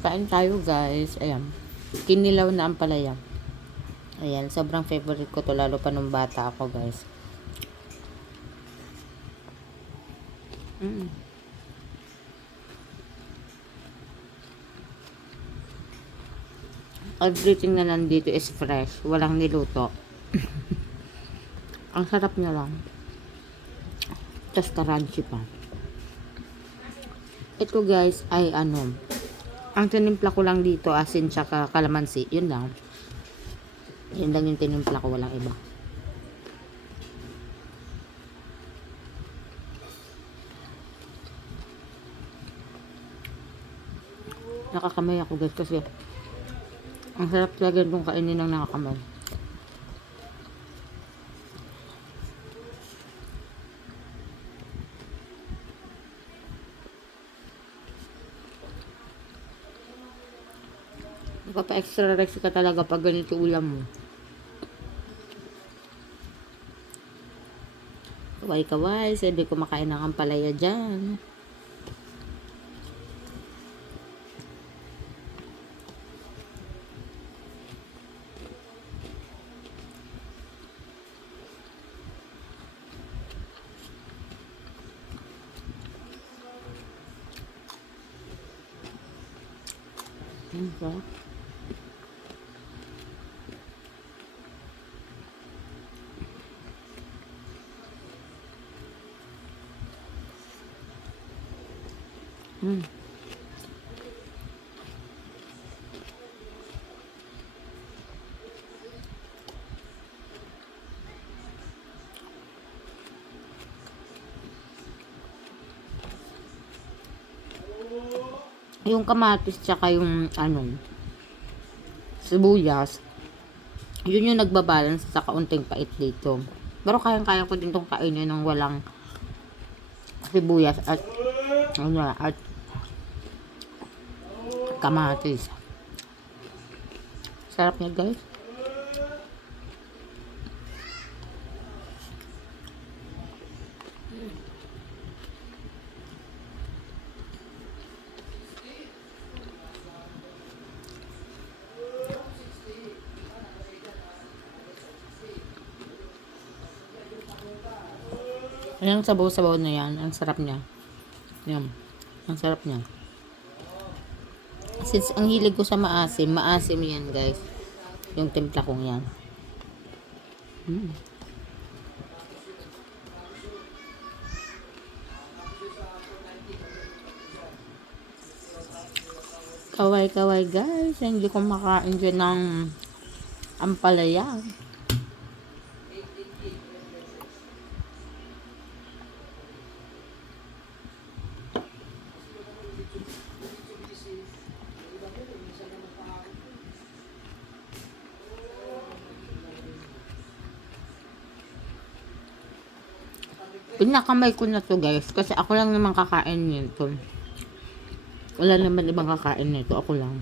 Kain tayo guys. Ayan. Kinilaw na ang palaya. Ayan. Sobrang favorite ko to. Lalo pa nung bata ako guys. Mm. Everything na nandito is fresh. Walang niluto. ang sarap niya lang. Tapos crunchy pa. Ito guys ay ano, ang tinimpla ko lang dito asin tsaka kalamansi. Yun lang. Yun lang yung tinimpla ko, walang iba. Nakakamay ako guys kasi ang sarap talaga nung kainin ng nakakamay. Magpapa-extra rice ka talaga pag ganito ulam mo. Kaway-kaway, sabi ko makain ng ampalaya dyan. Ang Mm. Yung kamatis tsaka yung ano sibuyas yun yung nagbabalance sa kaunting pait dito. Pero kayang-kaya ko din tong kainin ng walang sibuyas at ano at kamatis. Sarap niya guys. Yung sabaw-sabaw na yan, ang sarap niya. Yan. Ang sarap niya. Since ang hilig ko sa maasim, maasim yan guys. Yung timpla kong yan. Mm. Kaway-kaway guys. Hindi ko makain dyan ng ampalaya. Pinakamay ko na to guys. Kasi ako lang naman kakain nito. Wala naman ibang kakain nito. Ako lang.